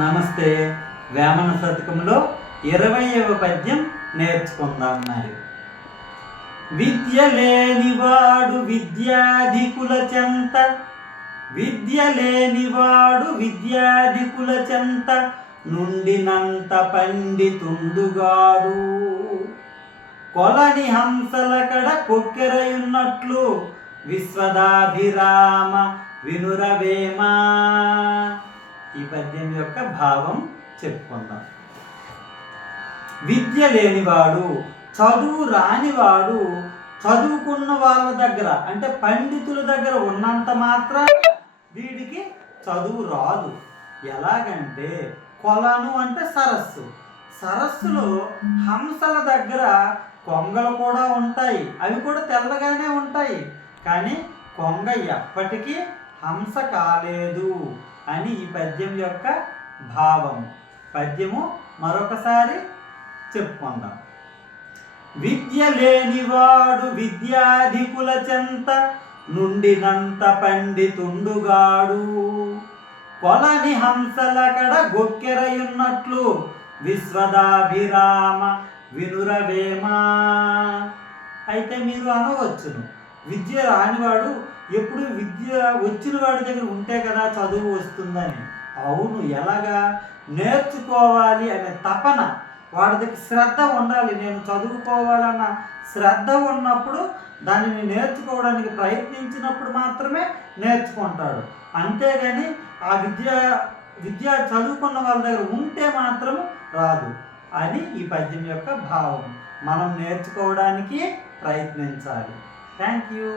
నమస్తే. వేమన శతకంలో 20వ పద్యం నేర్చుకుందాం. మరి విద్య లేనివాడు విద్యాధికుల చెంత, విద్య లేనివాడు విద్యాధికుల చెంత నుండినంత పండితుండుగాడు. కొలని హంసల కడ కొక్కెరయున్నట్లు విశ్వదాభిరామ వినురవేమా. ఈ పద్యం యొక్క భావం చెప్పుకుందాం. విద్య లేనివాడు, చదువు రానివాడు చదువుకున్న వాళ్ళ దగ్గర అంటే పండితుల దగ్గర ఉన్నంత మాత్రం వీడికి చదువు రాదు. ఎలాగంటే కొలను అంటే సరస్సు, సరస్సులో హంసల దగ్గర కొంగలు కూడా ఉంటాయి, అవి కూడా తెల్లగానే ఉంటాయి, కానీ కొంగ ఎప్పటికీ హంస కాలేదు అని ఈ పద్యం యొక్క భావం. పద్యము మరొకసారి చెప్పుకుందాం. విద్య లేనివాడు విద్యాధికుల చెంత నుండినంత పండితుండుగాడు. కొలని హంసల కడ గొక్కెరయున్నట్లు విశ్వదాభిరామ వినురవేమా. అయితే మీరు అనవచ్చును, విద్య రానివాడు ఎప్పుడు విద్య వచ్చిన వాడి దగ్గర ఉంటే కదా చదువు వస్తుందని. అవును, ఎలాగా? నేర్చుకోవాలి అనే తపన, వాడి దగ్గర శ్రద్ధ ఉండాలి. నేను చదువుకోవాలన్న శ్రద్ధ ఉన్నప్పుడు దానిని నేర్చుకోవడానికి ప్రయత్నించినప్పుడు మాత్రమే నేర్చుకుంటాడు. అంతేగాని ఆ విద్య చదువుకున్న వాళ్ళ దగ్గర ఉంటే మాత్రం రాదు అని ఈ పద్యం యొక్క భావం. మనం నేర్చుకోవడానికి ప్రయత్నించాలి. Thank you.